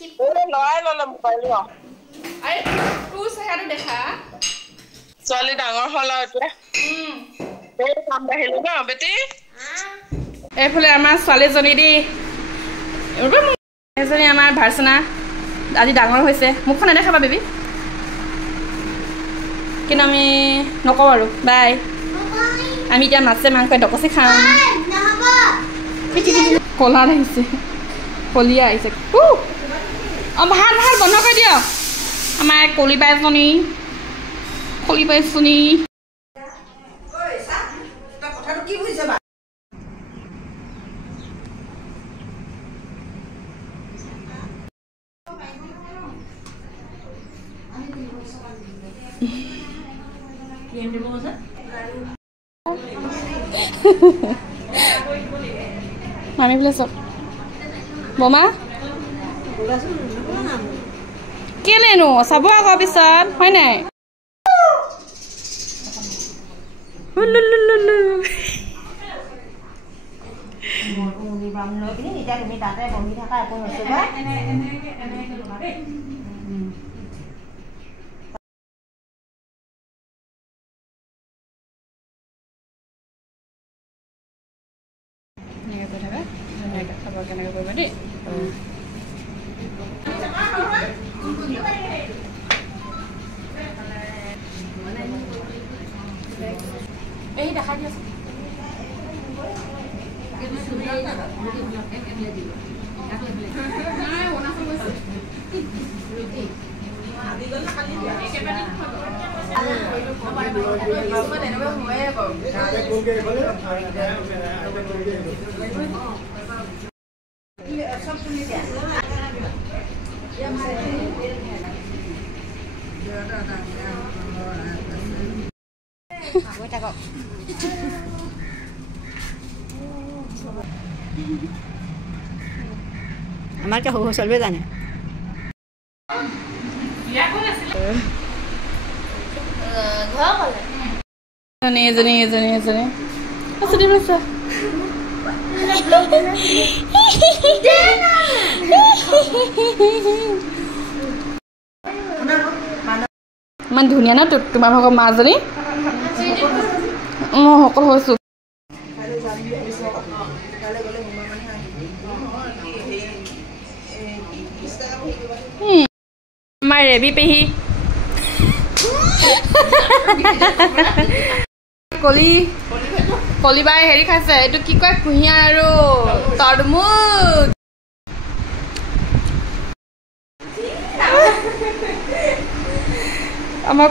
লৰাই ললে মোবাইল আৰে তোৰ চেহাৰাটো দেখা ছোৱালী ডাঙৰ হ'ল আৰু এতিয়া কাম বাঢ়িলে ন বেটি এইফালে আমাৰ ছোৱালীজনী দেই এজনী আমাৰ ভাৰ্চনা আজি ডাঙৰ হৈছে মুখখন নেদেখাবা বেবী কিন্তু আমি নকওঁ আৰু বাই আমি এতিয়া মাছে মাংস ডকচি খাম কলা আহিছে কলিয়া আহিছে অঁ ভাল ভাল বন্ধ কৰি দিয়ক আমাৰ কলি বাইজনী কলি বাইজনী মামি বোলে চব বমা কেলেনো চাব আকৌ পিছত হয় নাই কেনেকৈ কৰিবা দেই এই দেখা দি আছে আমাৰ কে সৰু চলবে জানে এজনী আছে দিব আছে ইমান ধুনীয়া ন তোমাৰ ভাগৰ মাজনী মই সকলো হৈছো আমাৰ ৰেবি পেহী কলিবাই হেৰি খাইছে এইটো কি কয় কুঁহিয়াৰ আৰু তৰমুজ আমাৰ